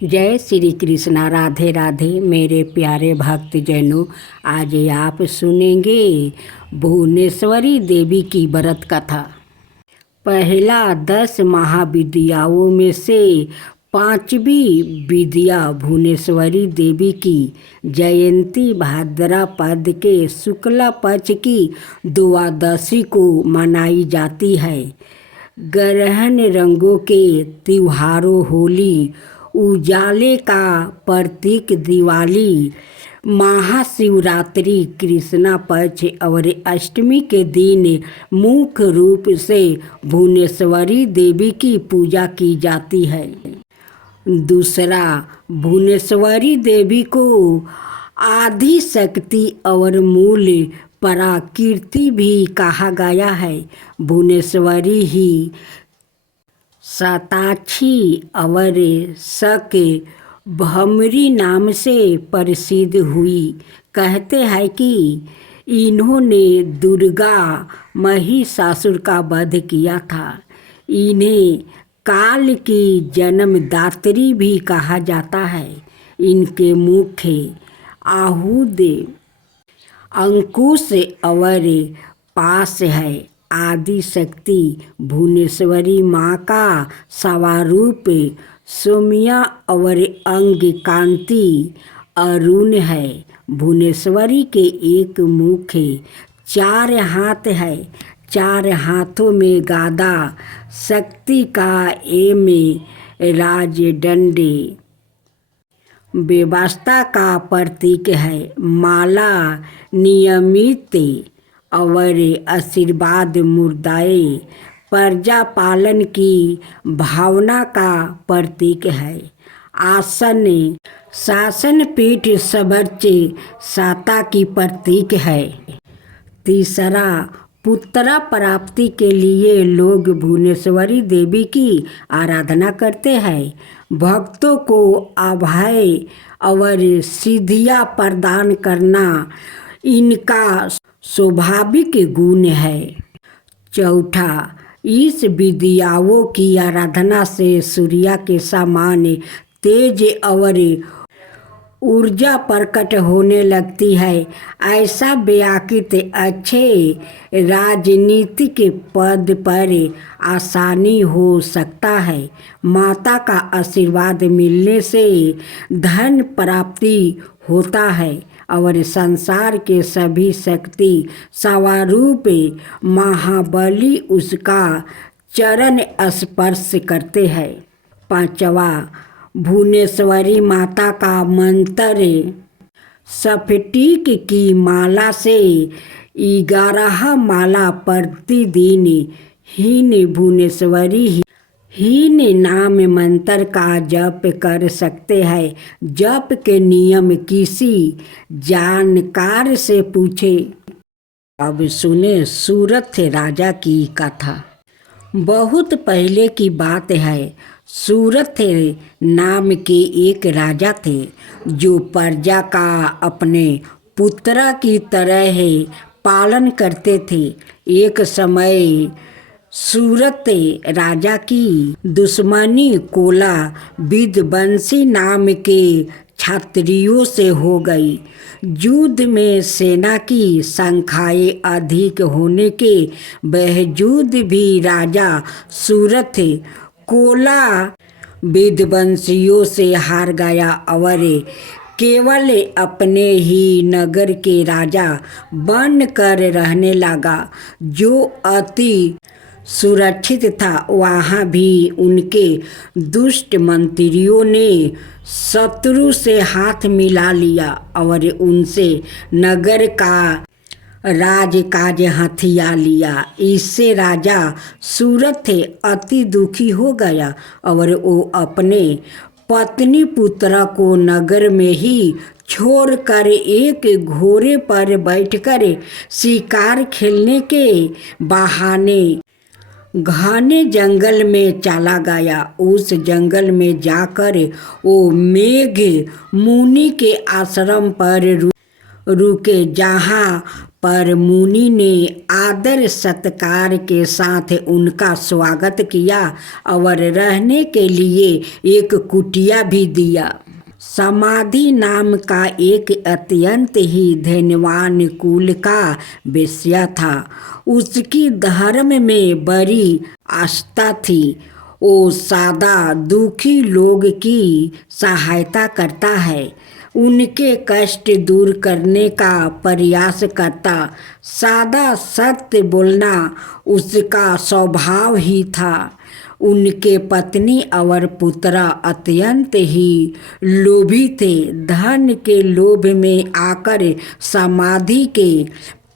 जय श्री कृष्णा। राधे राधे मेरे प्यारे भक्त जनों, आज आप सुनेंगे भुवनेश्वरी देवी की व्रत कथा। पहला 10 महाविद्याओं में से 5वीं विद्या भुवनेश्वरी देवी की जयंती भाद्रपद के शुक्ल पक्ष की द्वादशी को मनाई जाती है। ग्रहण रंगों के त्योहारों होली, उजाले का प्रतीक दिवाली, महाशिवरात्रि, कृष्णा पक्ष और अष्टमी के दिन मुख्य रूप से भुवनेश्वरी देवी की पूजा की जाती है। दूसरा, भुवनेश्वरी देवी को आदि शक्ति और मूल पराकीर्ति भी कहा गया है। भुवनेश्वरी ही शताक्षी और शक भमरी नाम से प्रसिद्ध हुई। कहते हैं कि इन्होंने दुर्गा महिषासुर का वध किया था। इन्हें काल की जन्मदात्री भी कहा जाता है। इनके मुख्य आयुध अंकुश और पास है। आदि शक्ति भुवनेश्वरी माँ का स्वरूप सौम्या और अंग कांति अरुण है। भुवनेश्वरी के एक मुख्य 4 हाथ है। 4 हाथों में गदा, शक्ति का एम राजदंड व्यवस्था का प्रतीक है। माला नियमित और आशीर्वाद मुद्राए प्रजा पालन की भावना का प्रतीक है। आसन शासन पीठ सर्वोच्च सत्ता की प्रतीक है। तीसरा, पुत्र प्राप्ति के लिए लोग भुवनेश्वरी देवी की आराधना करते हैं। भक्तों को अभय और सिद्धियां प्रदान करना इनका स्वाभाविक गुण है। चौथा, इस विद्याओं की आराधना से सूर्य के समान तेज और ऊर्जा प्रकट होने लगती है। ऐसा व्यक्ति अच्छे राजनीतिक पद पर आसानी हो सकता है। माता का आशीर्वाद मिलने से धन प्राप्ति होता है और संसार के सभी शक्ति स्वरूप महाबली उसका चरण स्पर्श करते हैं। पांचवा, भुवनेश्वरी माता का मंत्र स्फटिक की माला से 11 माला प्रतिदिन हीन भुवनेश्वरी हीन नाम मंत्र का जप कर सकते हैं। जप के नियम किसी जानकार से पूछे। अब सुने सूरथ राजा की कथा। बहुत पहले की बात है। सूरथ नाम के एक राजा थे जो प्रजा का अपने पुत्र की तरह पालन करते थे। एक समय सूरत राजा की दुश्मनी कोला विध्वंसी नाम के क्षत्रियों से हो गई। युद्ध में सेना की संख्याएं अधिक होने के बावजूद भी राजा सूरत कोला विध्वंसियों से हार गया और केवल अपने ही नगर के राजा बनकर रहने लगा, जो अति सुरक्षित था। वहाँ भी उनके दुष्ट मंत्रियों ने शत्रु से हाथ मिला लिया और उनसे नगर का राजकाज हथिया लिया। इससे राजा सूरथ अति दुखी हो गया और वो अपने पत्नी पुत्र को नगर में ही छोड़कर एक घोड़े पर बैठकर शिकार खेलने के बहाने घने जंगल में चला गया। उस जंगल में जाकर वो मेघ मुनि के आश्रम पर रुके, जहाँ पर मुनि ने आदर सत्कार के साथ उनका स्वागत किया और रहने के लिए एक कुटिया भी दिया। समाधि नाम का एक अत्यंत ही धनवान कुल का वेश्या था। उसकी धर्म में बड़ी आस्था थी। वो सादा दुखी लोग की सहायता करता है, उनके कष्ट दूर करने का प्रयास करता। सादा सत्य बोलना उसका स्वभाव ही था। उनके पत्नी और पुत्र अत्यंत ही लोभी थे। धन के लोभ में आकर समाधि के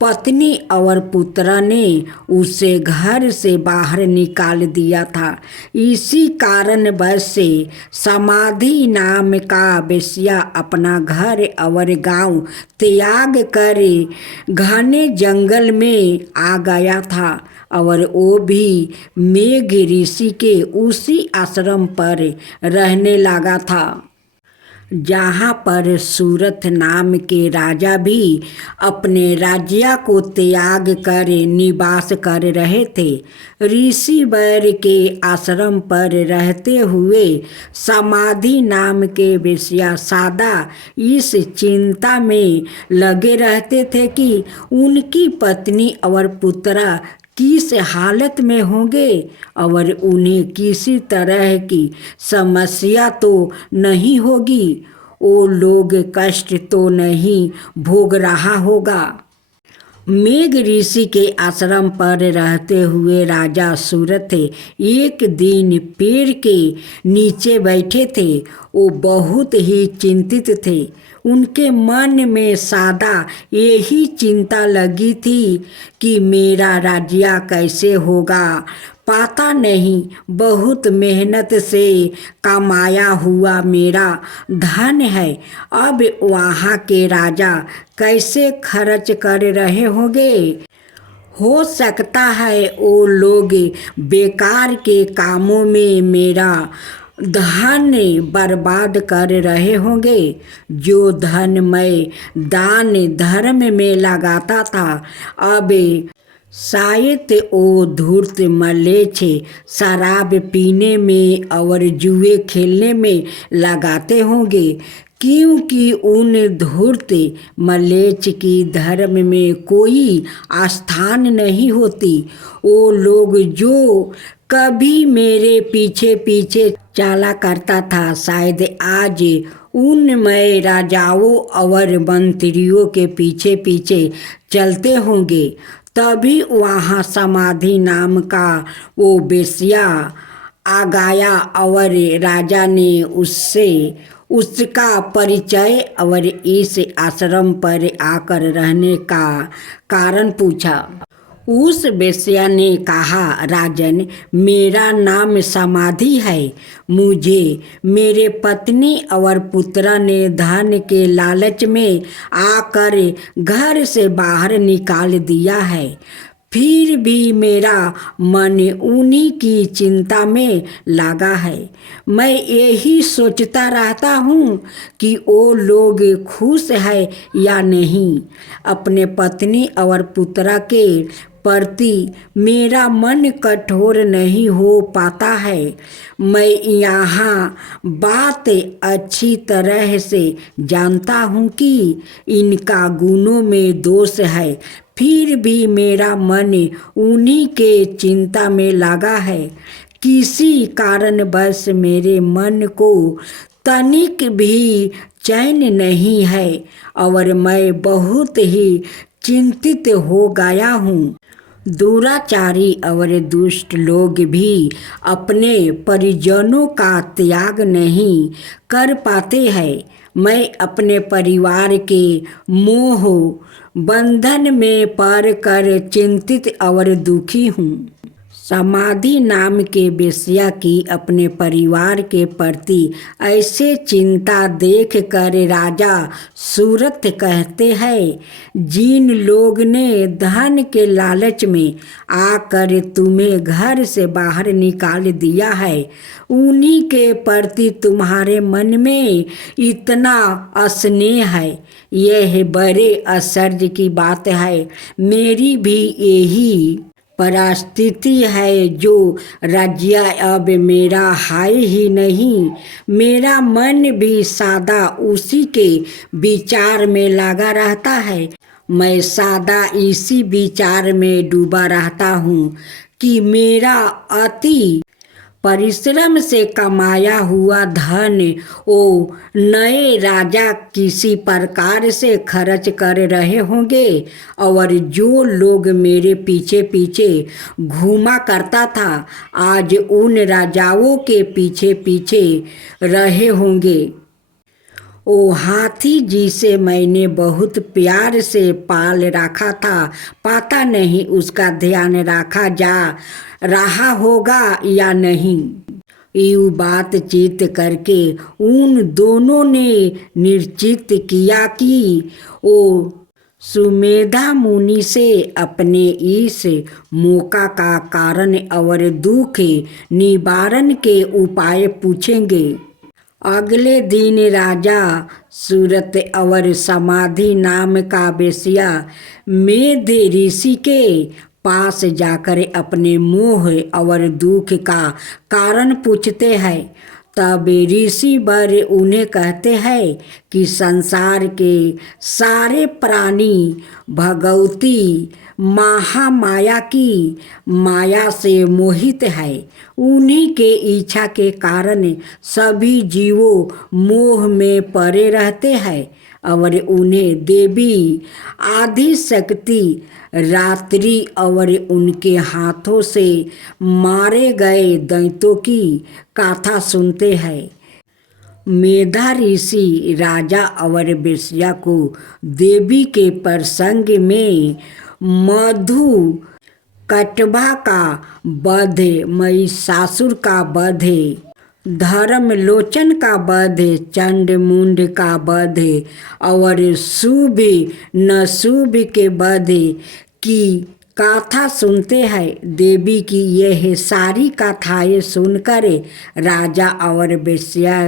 पत्नी और पुत्र ने उसे घर से बाहर निकाल दिया था। इसी कारण बस से समाधि नाम का वेश्या अपना घर और गांव त्याग कर घने जंगल में आ गया था और वो भी मेघ ऋषि के उसी आश्रम पर रहने लगा था, जहाँ पर सूरथ नाम के राजा भी अपने राज्य को त्याग कर निवास कर रहे थे। ऋषि वर के आश्रम पर रहते हुए समाधि नाम के वेश्या सादा इस चिंता में लगे रहते थे कि उनकी पत्नी और पुत्र किस हालत में होंगे और उन्हें किसी तरह की समस्या तो नहीं होगी, वो लोग कष्ट तो नहीं भोग रहा होगा। मेघ ऋषि के आश्रम पर रहते हुए राजा सूरथ एक दिन पेड़ के नीचे बैठे थे। वो बहुत ही चिंतित थे। उनके मन में सदा यही चिंता लगी थी कि मेरा राज्य कैसे होगा। पता नहीं, बहुत मेहनत से कमाया हुआ मेरा धन है, अब वहाँ के राजा कैसे खर्च कर रहे होंगे। हो सकता है वो लोग बेकार के कामों में मेरा धन बर्बाद कर रहे होंगे। जो धन मैं दान धर्म में लगाता था, अब शायद वो धूर्त मलेच्छ शराब पीने में और जुए खेलने में लगाते होंगे, क्योंकि उन धूर्त मलेच्छ की धर्म में कोई स्थान नहीं होती। वो लोग जो कभी मेरे पीछे पीछे चला करता था, शायद आज उनमय राजाओं और मंत्रियों के पीछे पीछे चलते होंगे। तभी वहाँ समाधि नाम का वो वेश्या आ गया और राजा ने उसका परिचय और इस आश्रम पर आकर रहने का कारण पूछा। उस वेश्या ने कहा, राजन, मेरा नाम समाधि है। मुझे मेरे पत्नी और पुत्र ने धन के लालच में आकर घर से बाहर निकाल दिया है। फिर भी मेरा मन उन्हीं की चिंता में लगा है। मैं यही सोचता रहता हूँ कि वो लोग खुश है या नहीं। अपने पत्नी और पुत्र के प्रति मेरा मन कठोर नहीं हो पाता है। मैं यहाँ बात अच्छी तरह से जानता हूँ कि इनका गुणों में दोष है, फिर भी मेरा मन उन्हीं के चिंता में लगा है। किसी कारणवश मेरे मन को तनिक भी चैन नहीं है और मैं बहुत ही चिंतित हो गया हूँ। दुराचारी और दुष्ट लोग भी अपने परिजनों का त्याग नहीं कर पाते हैं। मैं अपने परिवार के मोह बंधन में पड़ कर चिंतित और दुखी हूँ। समाधि नाम के वेश्या की अपने परिवार के प्रति ऐसे चिंता देख कर राजा सूरत कहते हैं, जिन लोग ने धन के लालच में आकर तुम्हें घर से बाहर निकाल दिया है, उन्हीं के प्रति तुम्हारे मन में इतना स्नेह है, यह बड़े आश्चर्य की बात है। मेरी भी यही परिस्थिति है जो रजिया, अब मेरा हाय ही नहीं, मेरा मन भी सादा उसी के विचार में लगा रहता है। मैं सादा इसी विचार में डूबा रहता हूँ कि मेरा अति परिश्रम से कमाया हुआ धन वो नए राजा किसी प्रकार से खर्च कर रहे होंगे, और जो लोग मेरे पीछे पीछे घूमा करता था आज उन राजाओं के पीछे पीछे रहे होंगे। ओ हाथी जिसे मैंने बहुत प्यार से पाल रखा था, पता नहीं उसका ध्यान रखा जा रहा होगा या नहीं। यूँ बातचीत करके उन दोनों ने निश्चित किया कि वो सुमेधा मुनि से अपने इस मौका का कारण और दुख निवारण के उपाय पूछेंगे। अगले दिन राजा सूरत और समाधि नाम का वेश्या मेध ऋषि के पास जाकर अपने मोह और दुख का कारण पूछते हैं। तब ऋषि वर उन्हें कहते हैं कि संसार के सारे प्राणी भगवती महामाया की माया से मोहित है। उन्हीं के इच्छा के कारण सभी जीवों मोह में पड़े रहते हैं और उन्हें देवी आदि शक्ति रात्रि और उनके हाथों से मारे गए दैत्यों की कथा सुनते हैं। मेधा ऋषि राजा और वेश्या को देवी के प्रसंग में मधु कटवा का वध, महिषासुर का वध, धर्मलोचन का वध, चंड मुंड का वध और शुभ नशुभ के वध की कथा सुनते हैं। देवी की यह सारी कथाएं सुनकर राजा और वेश्या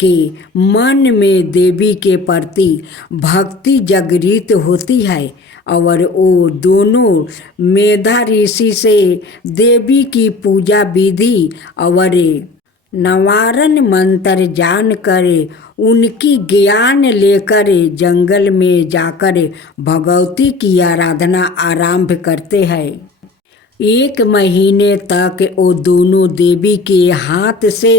के मन में देवी के प्रति भक्ति जागृत होती है और वो दोनों मेधा ऋषि से देवी की पूजा विधि और नवारण मंत्र जानकर उनकी ज्ञान लेकर जंगल में जाकर भगवती की आराधना आरंभ करते हैं। 1 महीने तक वो दोनों देवी के हाथ से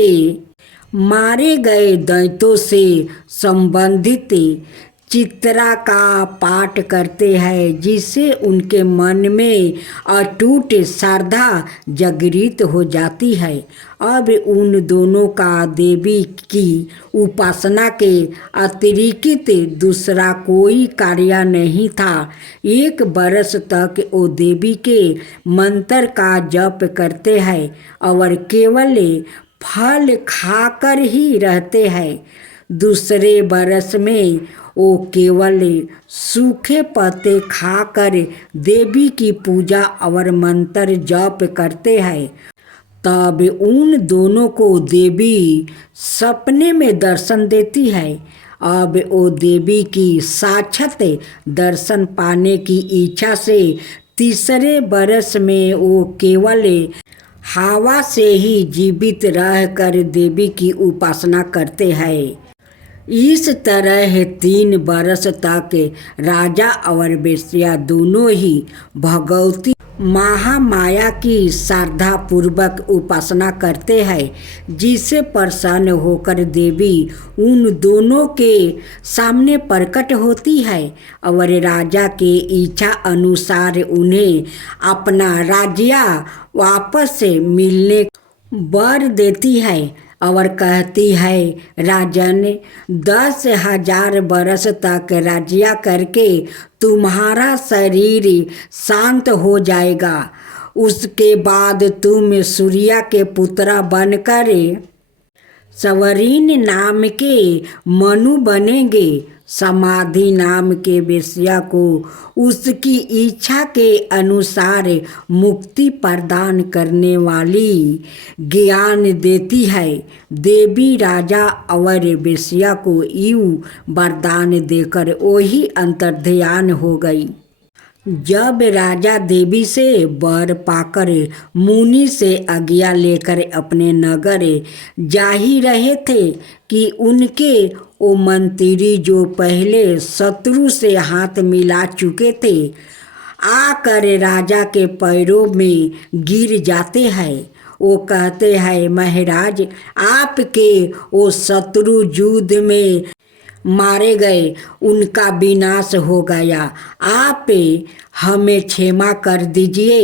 मारे गए दैत्यों से संबंधित चित्रा का पाठ करते हैं, जिससे उनके मन में अटूट श्रद्धा जागृत हो जाती है। अब उन दोनों का देवी की उपासना के अतिरिक्त दूसरा कोई कार्य नहीं था। 1 बरस तक वो देवी के मंत्र का जप करते हैं और केवल फल खाकर ही रहते हैं। दूसरे बरस में वो केवल सूखे पत्ते खाकर देवी की पूजा और मंत्र जप करते हैं। तब उन दोनों को देवी सपने में दर्शन देती है। अब वो देवी की साक्षात दर्शन पाने की इच्छा से तीसरे बरस में वो केवल हवा से ही जीवित रहकर देवी की उपासना करते हैं। इस तरह 3 बरस तक राजा और वेश्या दोनों ही भगवती महामाया की श्रद्धा पूर्वक उपासना करते हैं, जिससे प्रसन्न होकर देवी उन दोनों के सामने प्रकट होती है और राजा के इच्छा अनुसार उन्हें अपना राज्य वापस मिलने वर देती है और कहती है, राजन 10,000 बरस तक राज्य करके तुम्हारा शरीर शांत हो जाएगा। उसके बाद तुम सूर्या के पुत्र बनकर सवरीन नाम के मनु बनेंगे। समाधि नाम के वेश्या को उसकी इच्छा के अनुसार मुक्ति प्रदान करने वाली ज्ञान देती है। देवी राजा और वेश्या को यूं वरदान देकर वही अंतर्ध्यान हो गई। जब राजा देवी से वर पाकर मुनि से आज्ञा लेकर अपने नगर जा ही रहे थे कि उनके वो मंत्री जो पहले शत्रु से हाथ मिला चुके थे आकर राजा के पैरों में गिर जाते हैं। वो कहते हैं, महाराज आपके वो शत्रु युद्ध में मारे गए, उनका विनाश हो गया, आप हमें क्षमा कर दीजिए।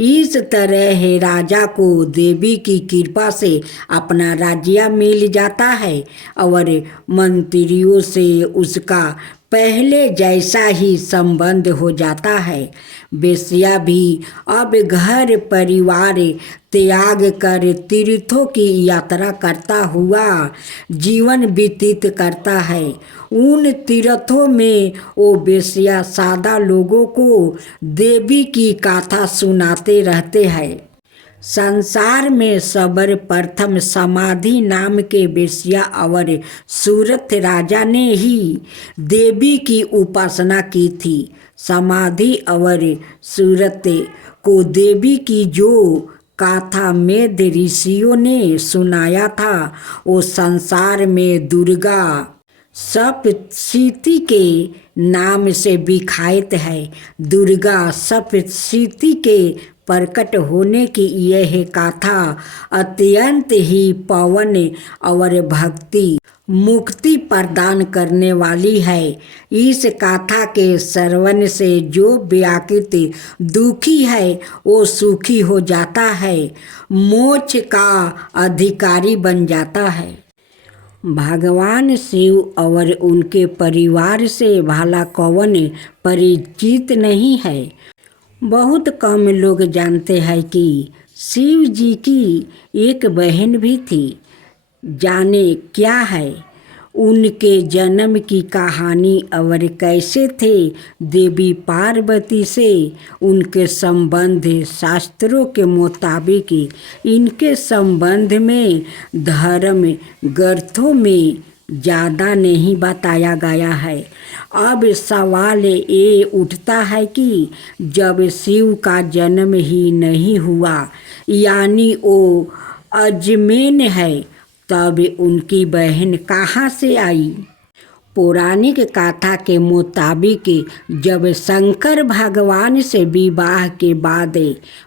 इस तरह राजा को देवी की कृपा से अपना राज्य मिल जाता है और मंत्रियों से उसका पहले जैसा ही संबंध हो जाता है। वेश्या भी अब घर परिवार त्याग कर तीर्थों की यात्रा करता हुआ जीवन व्यतीत करता है। उन तीर्थों में वो वेश्या सादा लोगों को देवी की गाथा सुनाते रहते हैं। संसार में सर्वप्रथम समाधि नाम के वेश्या और सूरत राजा ने ही देवी की उपासना की थी। समाधि और सूरत को देवी की जो गाथा मेध ऋषियों ने सुनाया था वो संसार में दुर्गा सप्तशती के नाम से विख्यात है। दुर्गा सप्तशती के प्रकट होने की यह गाथा अत्यंत ही पावन और भक्ति मुक्ति प्रदान करने वाली है। इस गाथा के श्रवण से जो व्याकुल दुखी है वो सुखी हो जाता है, मोक्ष का अधिकारी बन जाता है। भगवान शिव और उनके परिवार से भला कौन परिचित नहीं है। बहुत कम लोग जानते हैं कि शिव जी की एक बहन भी थी। जाने क्या है उनके जन्म की कहानी और कैसे थे देवी पार्वती से उनके संबंध। शास्त्रों के मुताबिक इनके संबंध में धर्म ग्रंथों में ज़्यादा नहीं बताया गया है। अब सवाल ये उठता है कि जब शिव का जन्म ही नहीं हुआ यानी वो अजमेन है, तब उनकी बहन कहाँ से आई। पौराणिक कथा के मुताबिक जब शंकर भगवान से विवाह के बाद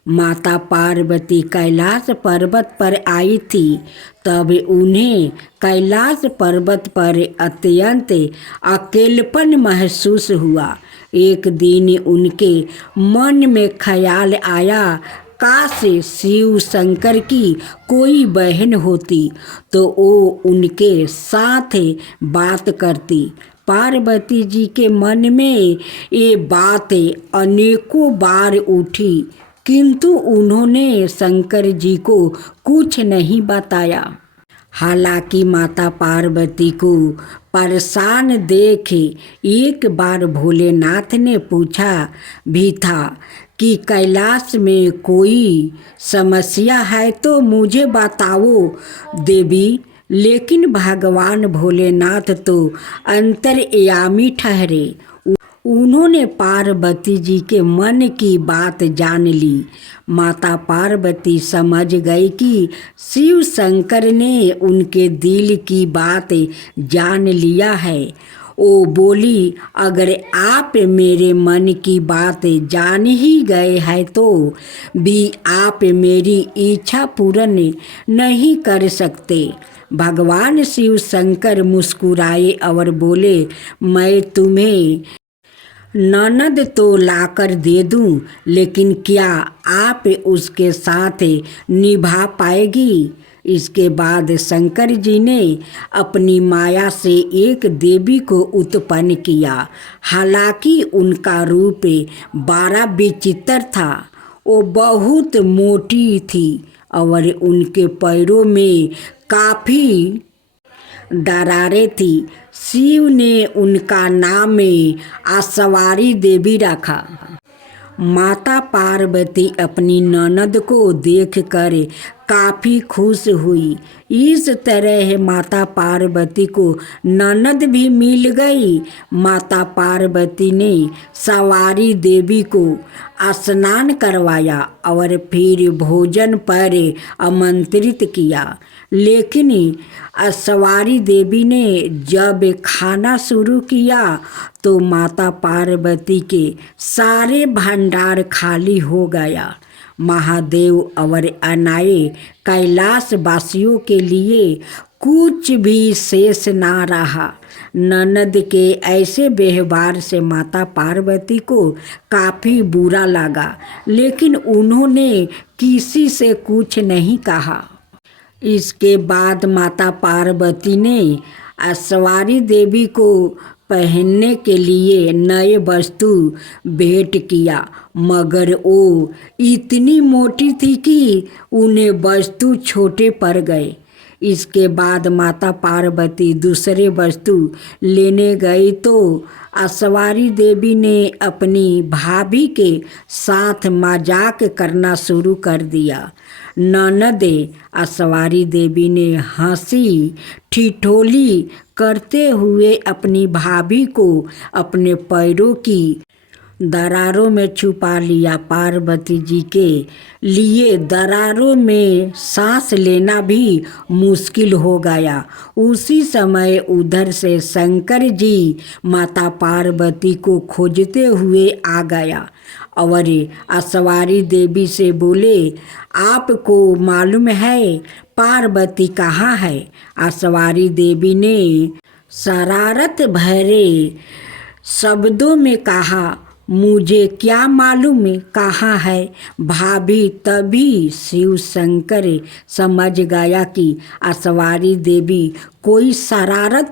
माता पार्वती कैलाश पर्वत पर आई थी, तब उन्हें कैलाश पर्वत पर अत्यंत अकेलापन महसूस हुआ। एक दिन उनके मन में ख्याल आया, काश शिव शंकर की कोई बहन होती तो वो उनके साथ बात करती। पार्वती जी के मन में ये बात अनेकों बार उठी, किंतु उन्होंने शंकर जी को कुछ नहीं बताया। हालांकि माता पार्वती को परेशान देख एक बार भोलेनाथ ने पूछा भी था कि कैलाश में कोई समस्या है तो मुझे बताओ देवी, लेकिन भगवान भोलेनाथ तो अंतर्यामी ठहरे। उन्होंने पार्वती जी के मन की बात जान ली। माता पार्वती समझ गई कि शिव शंकर ने उनके दिल की बात जान लिया है। वो बोली, अगर आप मेरे मन की बात जान ही गए हैं तो भी आप मेरी इच्छा पूर्ण नहीं कर सकते। भगवान शिव शंकर मुस्कुराए और बोले, मैं तुम्हें ननद तो लाकर दे दूं, लेकिन क्या आप उसके साथ निभा पाएगी। इसके बाद शंकर जी ने अपनी माया से एक देवी को उत्पन्न किया। हालांकि उनका रूप बड़ा विचित्र था। वो बहुत मोटी थी और उनके पैरों में काफ़ी दरारें थी। शिव ने उनका नाम आसवारी देवी रखा। माता पार्वती अपनी ननद को देखकर काफ़ी खुश हुई। इस तरह माता पार्वती को ननद भी मिल गई। माता पार्वती ने सवारी देवी को स्नान करवाया और फिर भोजन पर आमंत्रित किया। लेकिन सवारी देवी ने जब खाना शुरू किया तो माता पार्वती के सारे भंडार खाली हो गया। महादेव और अनाए कैलाश वासियों के लिए कुछ भी शेष ना रहा। ननद के ऐसे व्यवहार से माता पार्वती को काफ़ी बुरा लगा, लेकिन उन्होंने किसी से कुछ नहीं कहा। इसके बाद माता पार्वती ने सवारी देवी को पहनने के लिए नए वस्तु भेंट किया, मगर वो इतनी मोटी थी कि उन्हें वस्तु छोटे पड़ गए। इसके बाद माता पार्वती दूसरे वस्तु लेने गई तो सवारी देवी ने अपनी भाभी के साथ मजाक करना शुरू कर दिया। ननद सवारी देवी ने हंसी ठिठोली करते हुए अपनी भाभी को अपने पैरों की दरारों में छुपा लिया। पार्वती जी के लिए दरारों में सांस लेना भी मुश्किल हो गया। उसी समय उधर से शंकर जी माता पार्वती को खोजते हुए आ गया और सवारी देवी से बोले, आपको मालूम है पार्वती कहाँ है? सवारी देवी ने शरारत भरे शब्दों में कहा, मुझे क्या मालूम कहाँ है भाभी। तभी शिव शंकर समझ गया कि सवारी देवी कोई शरारत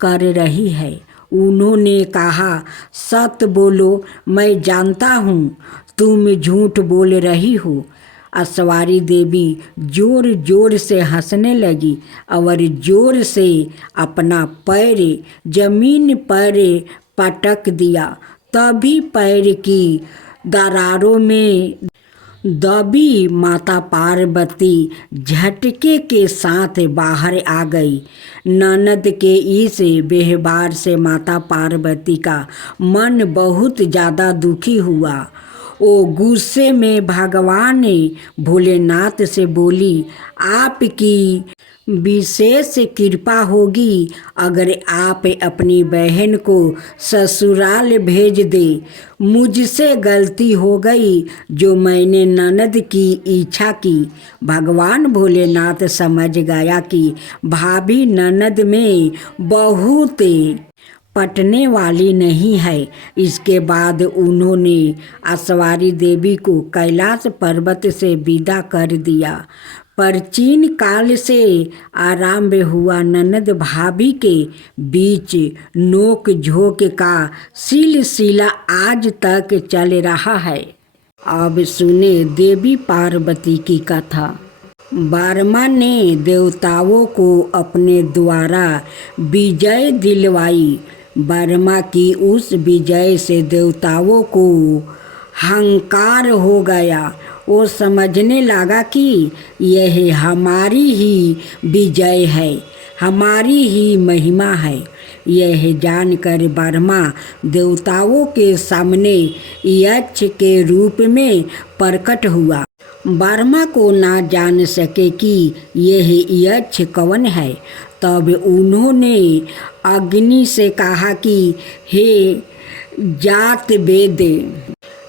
कर रही है। उन्होंने कहा, सत्य बोलो, मैं जानता हूँ तुम झूठ बोल रही हो। सवारी देवी जोर जोर से हंसने लगी और जोर से अपना पैर जमीन पर पटक दिया। तभी पैर की दरारों में दबी माता पार्वती झटके के साथ बाहर आ गई। ननद के इस व्यवहार से माता पार्वती का मन बहुत ज़्यादा दुखी हुआ। वो गुस्से में भगवान भोलेनाथ से बोली, आपकी विशेष कृपा होगी अगर आप अपनी बहन को ससुराल भेज दे। मुझसे गलती हो गई जो मैंने ननद की इच्छा की। भगवान भोलेनाथ समझ गया कि भाभी ननद में बहुत पटने वाली नहीं है। इसके बाद उन्होंने सवारी देवी को कैलाश पर्वत से विदा कर दिया। प्राचीन काल से आरंभ हुआ ननद भाभी के बीच नोक झोंक का सिलसिला आज तक चल रहा है। अब सुने देवी पार्वती की कथा। ब्रह्मा ने देवताओं को अपने द्वारा विजय दिलवाई। ब्रह्मा की उस विजय से देवताओं को अहंकार हो गया। वो समझने लगा कि यह हमारी ही विजय है, हमारी ही महिमा है। यह जानकर ब्रह्मा देवताओं के सामने यक्ष के रूप में प्रकट हुआ। ब्रह्मा को ना जान सके कि यह यक्ष कौन है। तब उन्होंने अग्नि से कहा कि हे जात वेद,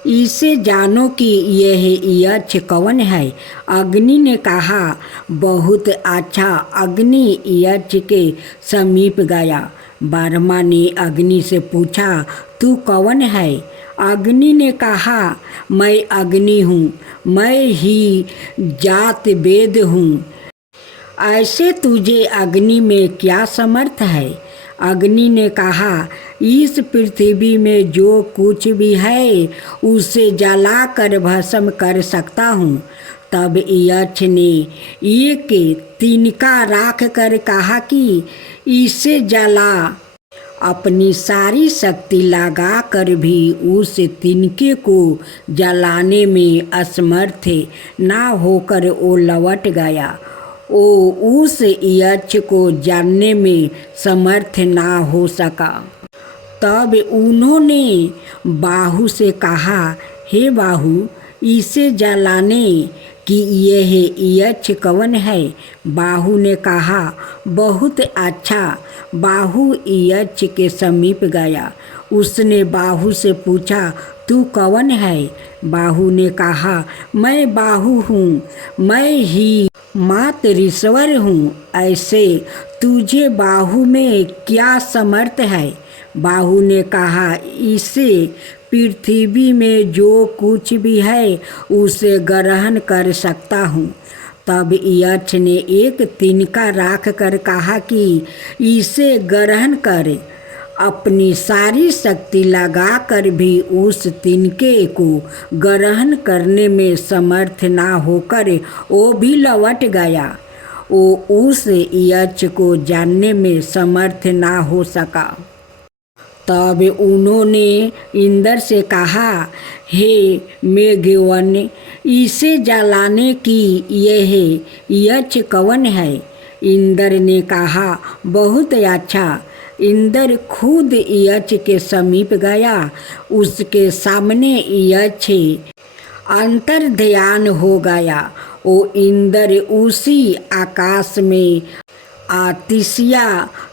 इसे जानो कि यह यक्ष कौन है। अग्नि ने कहा, बहुत अच्छा। अग्नि यक्ष के समीप गया। ब्रह्मा ने अग्नि से पूछा, तू कौन है? अग्नि ने कहा, मैं अग्नि हूँ, मैं ही जात वेद हूँ। ऐसे तुझे अग्नि में क्या समर्थ है? अग्नि ने कहा, इस पृथ्वी में जो कुछ भी है उसे जलाकर भस्म कर सकता हूँ। तब यक्ष ने एक तिनका राख कर कहा कि इसे जला। अपनी सारी शक्ति लगा कर भी उस तिनके को जलाने में असमर्थ ना होकर वो लौट गया। वो उस यक्ष को जानने में समर्थ ना हो सका। तब उन्होंने बाहु से कहा, हे बाहु, इसे जलाने कि यह यक्ष कौन है? बाहु ने कहा, बहुत अच्छा। बाहु यक्ष के समीप गया। उसने बाहु से पूछा, तू कौन है? बाहु ने कहा, मैं बाहु हूँ, मैं ही मातरीश्वर हूँ। ऐसे तुझे बाहु में क्या समर्थ है? बाहु ने कहा, इसे पृथ्वी में जो कुछ भी है उसे ग्रहण कर सकता हूँ। तब यक्ष ने एक तिनका राख कर कहा कि इसे ग्रहण कर। अपनी सारी शक्ति लगा कर भी उस तिनके को ग्रहण करने में समर्थ ना होकर वो भी लौट गया। वो उस यक्ष को जानने में समर्थ ना हो सका। तब उन्होंने इंद्र से कहा, हे मेघवन, इसे जलाने की यह यक्ष कौन है? इंद्र ने कहा, बहुत अच्छा। इंद्र खुद यक्ष के समीप गया। उसके सामने यक्ष अंतर्ध्यान हो गया। वो इंद्र उसी आकाश में आतिशिया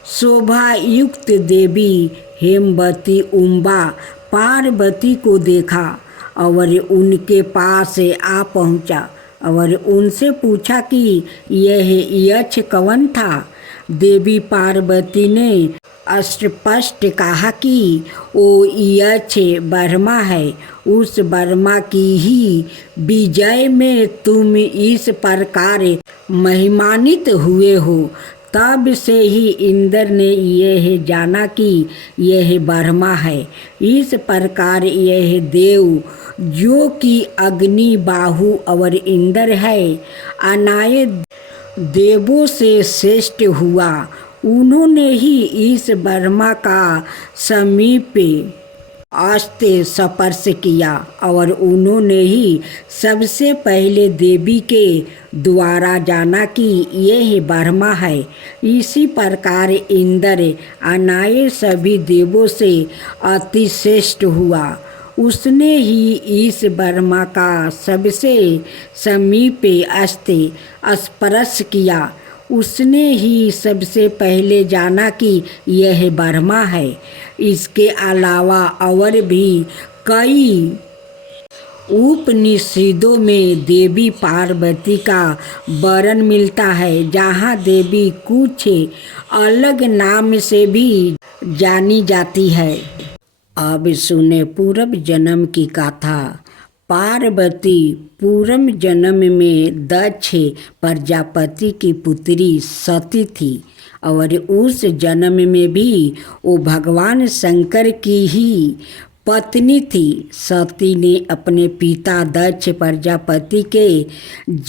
शोभा युक्त देवी हेमवती उम्बा पार्वती को देखा और उनके पास आ पहुँचा और उनसे पूछा कि यह यक्ष कौन था? देवी पार्वती ने स्पष्ट कहा कि वो यक्ष ब्रह्मा है। उस ब्रह्मा की ही विजय में तुम इस प्रकार महिमान्वित हुए हो। तब से ही इंद्र ने यह जाना कि यह ब्रह्मा है। इस प्रकार यह देव जो कि अग्नि, बाहु और इंद्र है, अनाय देवों से श्रेष्ठ हुआ। उन्होंने ही इस ब्रह्मा का समीप अस्त्र स्पर्श किया और उन्होंने ही सबसे पहले देवी के द्वारा जाना कि यह ब्रह्मा है। इसी प्रकार इंद्र अनाय सभी देवों से अति श्रेष्ठ हुआ। उसने ही इस ब्रह्मा का सबसे समीप अस्त्र स्पर्श किया। उसने ही सबसे पहले जाना कि यह ब्रह्मा है। इसके अलावा और भी कई उपनिषदों में देवी पार्वती का वर्णन मिलता है, जहाँ देवी कुछ अलग नाम से भी जानी जाती है। अब सुने पूर्व जन्म की कथा। पार्वती पूर्व जन्म में दक्ष प्रजापति की पुत्री सती थी और उस जन्म में भी वो भगवान शंकर की ही पत्नी थी। सती ने अपने पिता दक्ष प्रजापति के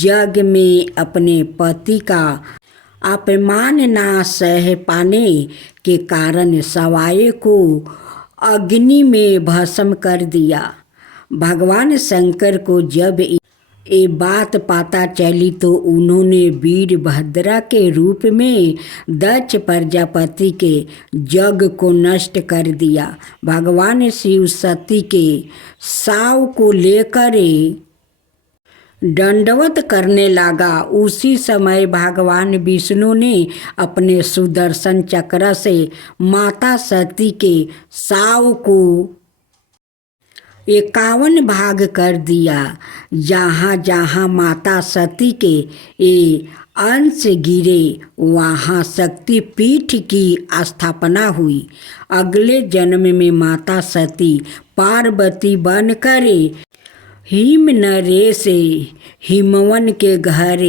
यज्ञ में अपने पति का अपमान ना सह पाने के कारण सवाए को अग्नि में भस्म कर दिया। भगवान शंकर को जब ये बात पता चली तो उन्होंने वीरभद्रा के रूप में दक्ष प्रजापति के यज्ञ को नष्ट कर दिया। भगवान शिव सती के शव को लेकर दंडवत करने लगा। उसी समय भगवान विष्णु ने अपने सुदर्शन चक्र से माता सती के शव को 51 भाग कर दिया। जहाँ जहाँ माता सती के ये अंश गिरे वहाँ शक्तिपीठ की स्थापना हुई। अगले जन्म में माता सती पार्वती बनकर हिम नरेश हिमवन के घर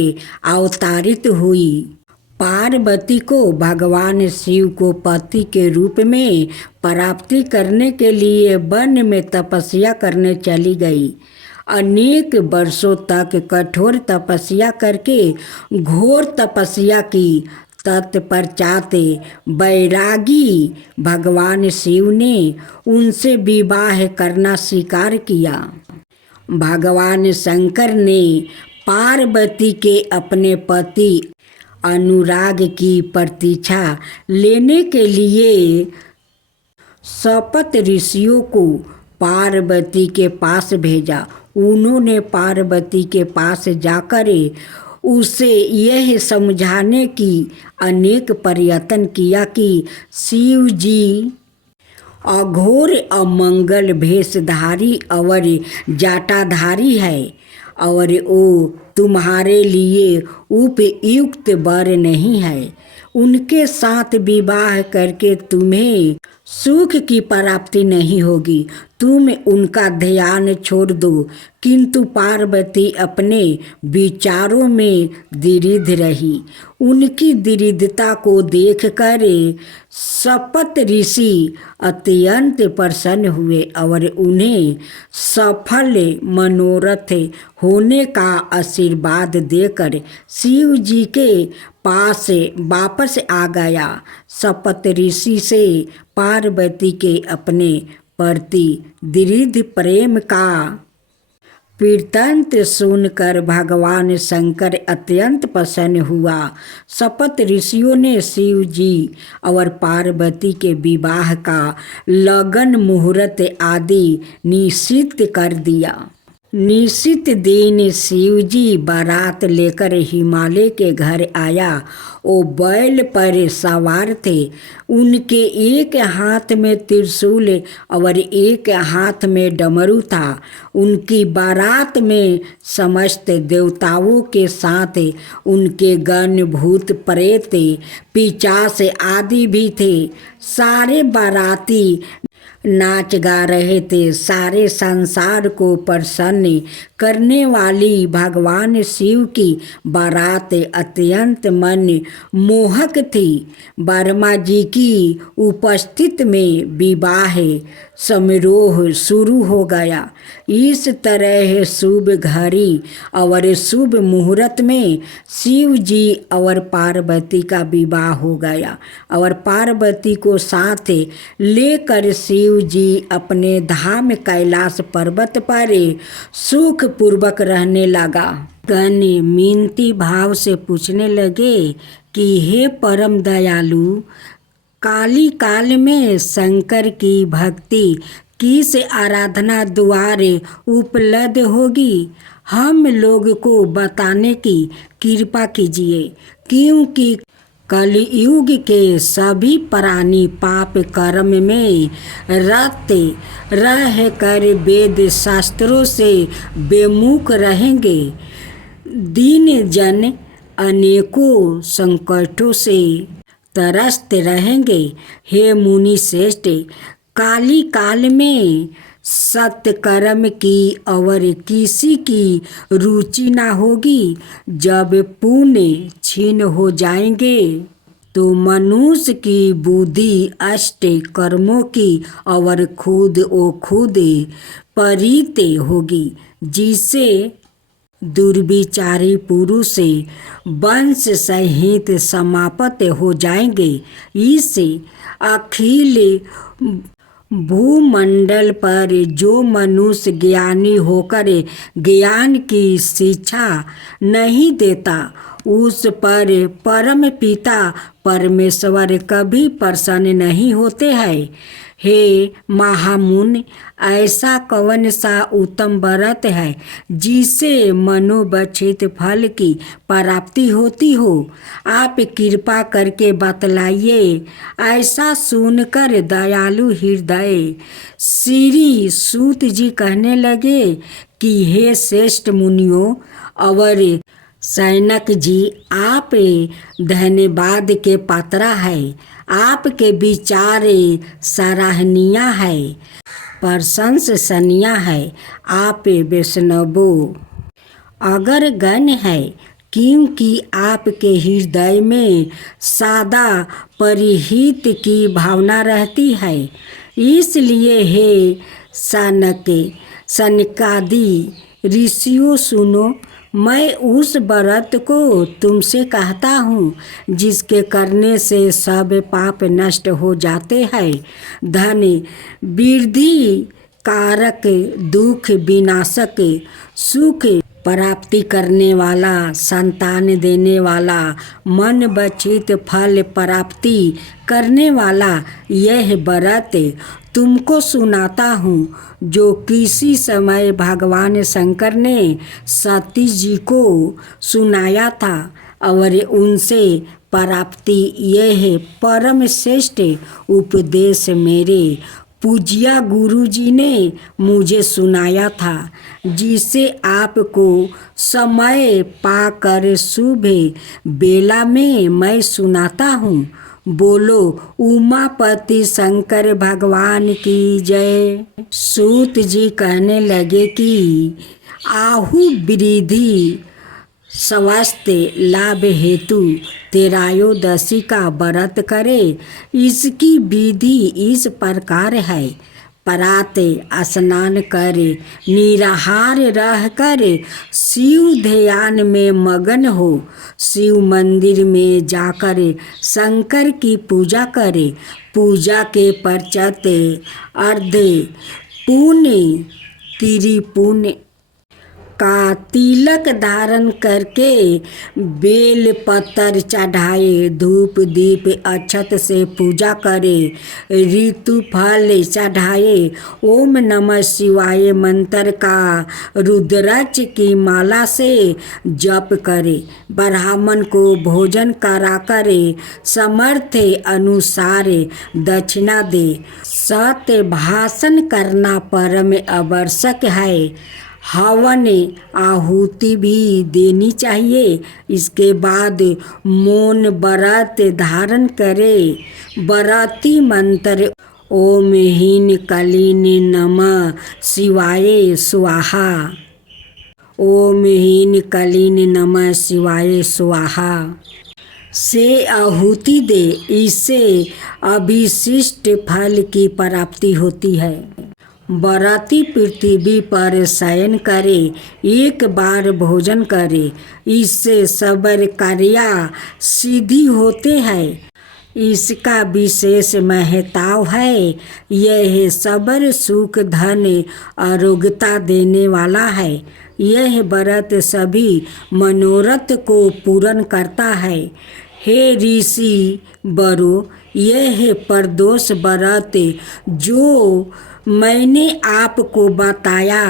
अवतारित हुई। पार्वती को भगवान शिव को पति के रूप में प्राप्ति करने के लिए वन में तपस्या करने चली गई। अनेक वर्षों तक कठोर तपस्या करके घोर तपस्या की। तत्पश्चात बैरागी भगवान शिव ने उनसे विवाह करना स्वीकार किया। भगवान शंकर ने पार्वती के अपने पति अनुराग की प्रतीक्षा लेने के लिए सप्त ऋषियों को पार्वती के पास भेजा। उन्होंने पार्वती के पास जाकर उसे यह समझाने की अनेक प्रयत्न किया कि शिव जी अघोर अमंगल भेषधारी और जटाधारी है और वो तुम्हारे लिए उपयुक्त वर नहीं है। उनके साथ विवाह करके तुम्हें सुख की प्राप्ति नहीं होगी। तुम उनका ध्यान छोड़ दो। किंतु पार्वती अपने विचारों में दृढ़ रही। उनकी दृढ़ता को देखकर सप्त ऋषि अत्यंत प्रसन्न हुए और उन्हें सफल मनोरथ होने का आशीर्वाद देकर शिव जी के पास वापस आ गया। सप्त ऋषि से पार्वती के अपने प्रति दृढ़ प्रेम का वृत्तांत सुनकर भगवान शंकर अत्यंत प्रसन्न हुआ। सप्त ऋषियों ने शिव जी और पार्वती के विवाह का लगन मुहूर्त आदि निश्चित कर दिया। निश्चित दिन शिव जी बारात लेकर हिमालय के घर आया। वो बैल पर सवार थे। उनके एक हाथ में त्रिशूल और एक हाथ में डमरू था। उनकी बारात में समस्त देवताओं के साथ उनके गण भूत प्रेत पिशाच आदि भी थे। सारे बाराती नाच गा रहे थे। सारे संसार को प्रसन्न करने वाली भगवान शिव की बारात अत्यंत मन मोहक थी। वर्मा जी की उपस्थित में विवाह समारोह शुरू हो गया। इस तरह शुभ घड़ी और शुभ मुहूर्त में शिव जी और पार्वती का विवाह हो गया और पार्वती को साथ लेकर शिव जी अपने धाम कैलाश पर्वत पर सुख पूर्वक रहने लगा। गण मिनती भाव से पूछने लगे कि हे परम दयालु, काली काल में शंकर की भक्ति किस आराधना द्वारे उपलब्ध होगी? हम लोग को बताने की कृपा कीजिए, क्योंकि कलयुग के सभी प्राणी पाप कर्म में रत रह कर वेद शास्त्रों से बेमुख रहेंगे। दीन जन अनेकों संकटों से त्रस्त रहेंगे। हे मुनि श्रेष्ठ, काली काल में सत्कर्म की और किसी की रुचि ना होगी। जब पुण्य क्षीण हो जाएंगे तो मनुष्य की बुद्धि अष्ट कर्मों की और खुद परित होगी, जिससे दुर्विचारी पुरुष वंश सहित समाप्त हो जाएंगे। इससे अखिल भूमंडल पर जो मनुष्य ज्ञानी होकर ज्ञान की शिक्षा नहीं देता, उस पर परम पिता परमेश्वर कभी प्रसन्न नहीं होते हैं। हे महामुनि, ऐसा कौन सा उत्तम व्रत है जिससे मनोवांछित फल की प्राप्ति होती हो? आप कृपा करके बतलाइए। ऐसा सुनकर दयालु हृदय श्री सूत जी कहने लगे कि हे श्रेष्ठ मुनियों और सैनक जी, आप धन्यवाद के पात्र है। आपके विचार सराहनीय है, प्रशंसनीय है। आप वैष्णवों अगर गण है क्योंकि आपके हृदय में सादा परिहित की भावना रहती है। इसलिए हे सनकादि ऋषियों सुनो, मैं उस व्रत को तुमसे कहता हूँ जिसके करने से सब पाप नष्ट हो जाते हैं। धन वृद्धि कारक, दुख विनाशक, सुख प्राप्ति करने वाला, संतान देने वाला, मन बचित फल प्राप्ति करने वाला यह व्रत तुमको सुनाता हूँ, जो किसी समय भगवान शंकर ने सती जी को सुनाया था और उनसे प्राप्ति यह परम श्रेष्ठ उपदेश मेरे पूज्य गुरु जी ने मुझे सुनाया था, जिसे आपको समय पाकर शुभ बेला में मैं सुनाता हूँ। बोलो उमापति शंकर भगवान की जय। सूत जी कहने लगे कि आहु वृद्धि स्वास्थ्य लाभ हेतु त्रयोदशी का व्रत करे। इसकी विधि इस प्रकार है। प्रात स्नान कर निराहार रह कर शिव ध्यान में मगन हो। शिव मंदिर में जाकर शंकर की पूजा करे। पूजा के पश्चात अर्ध पुण्य त्रिपुण्य का तिलक धारण करके बेल पत्तर चढ़ाए, धूप दीप अक्षत से पूजा करे, ऋतु फल चढ़ाए, ओम नमः शिवाय मंत्र का रुद्राक्ष की माला से जप करे, ब्राह्मण को भोजन करा करे, समर्थ अनुसार दक्षिणा दे। सत्य भाषण करना परम आवश्यक है। हवन आहुति भी देनी चाहिए। इसके बाद मौन व्रत धारण करे। व्रती मंत्र ओम ह्रीं क्लीं नमः शिवाय स्वाहा, ओम ह्रीं क्लीं नमः शिवाय स्वाहा से आहुति दे। इससे अभिष्ट फल की प्राप्ति होती है। व्रती पृथ्वी पर शयन करे, एक बार भोजन करे, इससे सबर कार्य सिद्धि होते हैं। इसका विशेष महत्व है। यह सबर सुख धन आरोग्यता देने वाला है। यह व्रत सभी मनोरथ को पूर्ण करता है। हे ऋषि वरो, यह प्रदोष व्रत जो मैंने आपको बताया,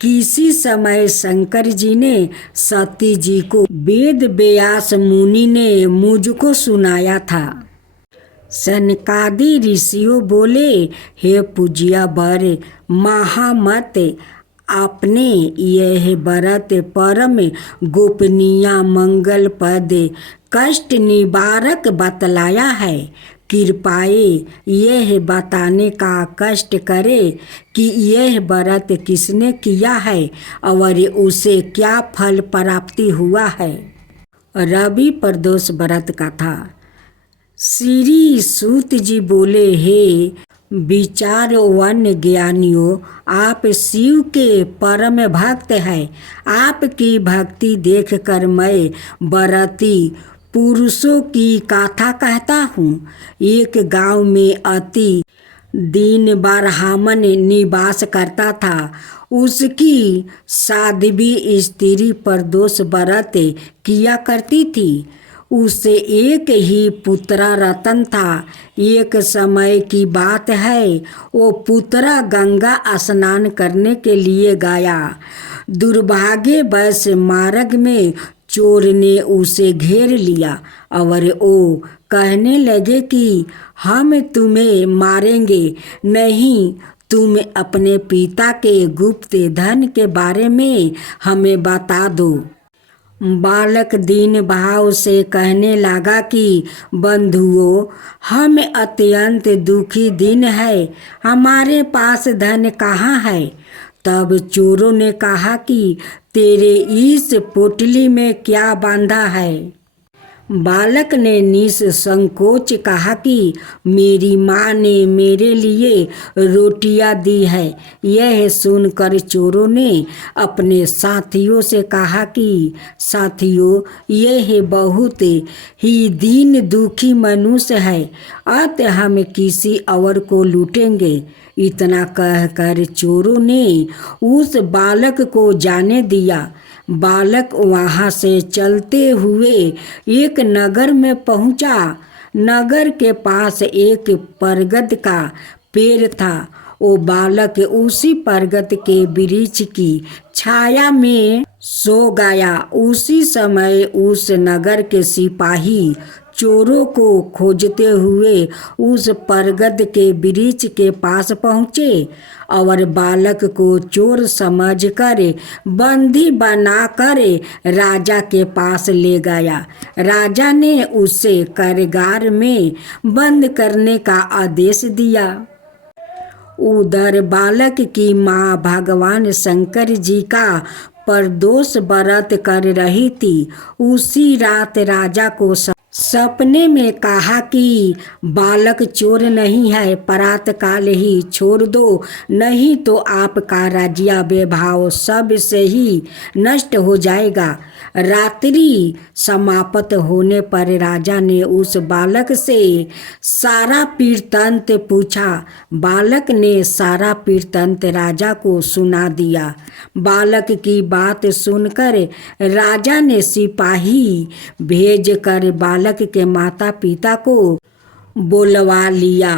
किसी समय शंकर जी ने सती जी को वेद व्यास मुनि ने मुझको सुनाया था। सनकादि ऋषियों बोले, हे पूज्य वर महामत, आपने यह व्रत परम गोपनीय मंगल पद कष्ट निवारक बतलाया है। कृपाए यह बताने का कष्ट करे कि यह व्रत किसने किया है और उसे क्या फल प्राप्ति हुआ है। रवि प्रदोष व्रत का था। श्री सूत जी बोले, हे विचारवान ज्ञानियों, आप शिव के परम भक्त हैं। आपकी भक्ति देखकर मैं व्रती पुरुषों की गाथा कहता हूँ। एक गांव में अति दीन ब्राह्मण निवास करता था। उसकी साध्वी स्त्री प्रदोष व्रत किया करती थी। उसे एक ही पुत्र रतन था। एक समय की बात है, वो पुत्र गंगा स्नान करने के लिए गया। दुर्भाग्यवश मार्ग में चोर ने उसे घेर लिया और वो कहने लगे कि हम तुम्हें मारेंगे नहीं, तुम अपने पिता के गुप्त धन के बारे में हमें बता दो। बालक दीन भाव से कहने लगा कि बंधुओं, हम अत्यंत दुखी दिन है, हमारे पास धन कहाँ है। तब चोरों ने कहा कि तेरे इस पोटली में क्या बांधा है? बालक ने निसंकोच कहा कि मेरी माँ ने मेरे लिए रोटियां दी है। यह सुनकर चोरों ने अपने साथियों से कहा कि साथियों, यह बहुत ही दीन दुखी मनुष्य है, अतः हम किसी और को लूटेंगे। इतना कहकर चोरों ने उस बालक को जाने दिया। बालक वहाँ से चलते हुए एक नगर में पहुँचा। नगर के पास एक बरगद का पेड़ था। वो बालक उसी बरगद के वृक्ष की छाया में सो गया। उसी समय उस नगर के सिपाही चोरों को खोजते हुए उस बरगद के वृक्ष के पास पहुँचे और बालक को चोर समझकर बंदी बनाकर राजा के पास ले गया। राजा ने उसे कारागार में बंद करने का आदेश दिया। उधर बालक की माँ भगवान शंकर जी का प्रदोष व्रत कर रही थी। उसी रात राजा को सपने में कहा कि बालक चोर नहीं है, प्रातःकाल ही छोड़ दो, नहीं तो आपका राज्य वैभव सब से ही नष्ट हो जाएगा। रात्रि समाप्त होने पर राजा ने उस बालक से सारा वृत्तांत पूछा। बालक ने सारा वृत्तांत राजा को सुना दिया। बालक की बात सुनकर राजा ने सिपाही भेजकर बालक के माता पिता को बुलवा लिया।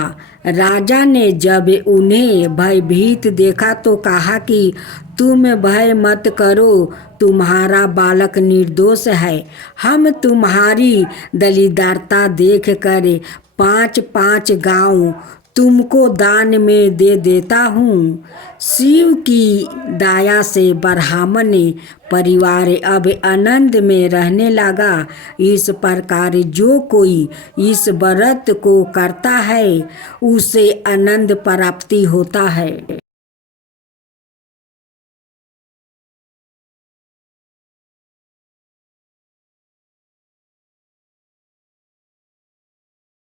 राजा ने जब उन्हें भयभीत देखा तो कहा कि तुम भय मत करो, तुम्हारा बालक निर्दोष है। हम तुम्हारी दलिद्रता देखकर 5-5 गांव तुमको दान में दे देता हूँ। शिव की दया से ब्राह्मण परिवार अब आनंद में रहने लगा। इस प्रकार जो कोई इस व्रत को करता है उसे आनंद प्राप्ति होता है।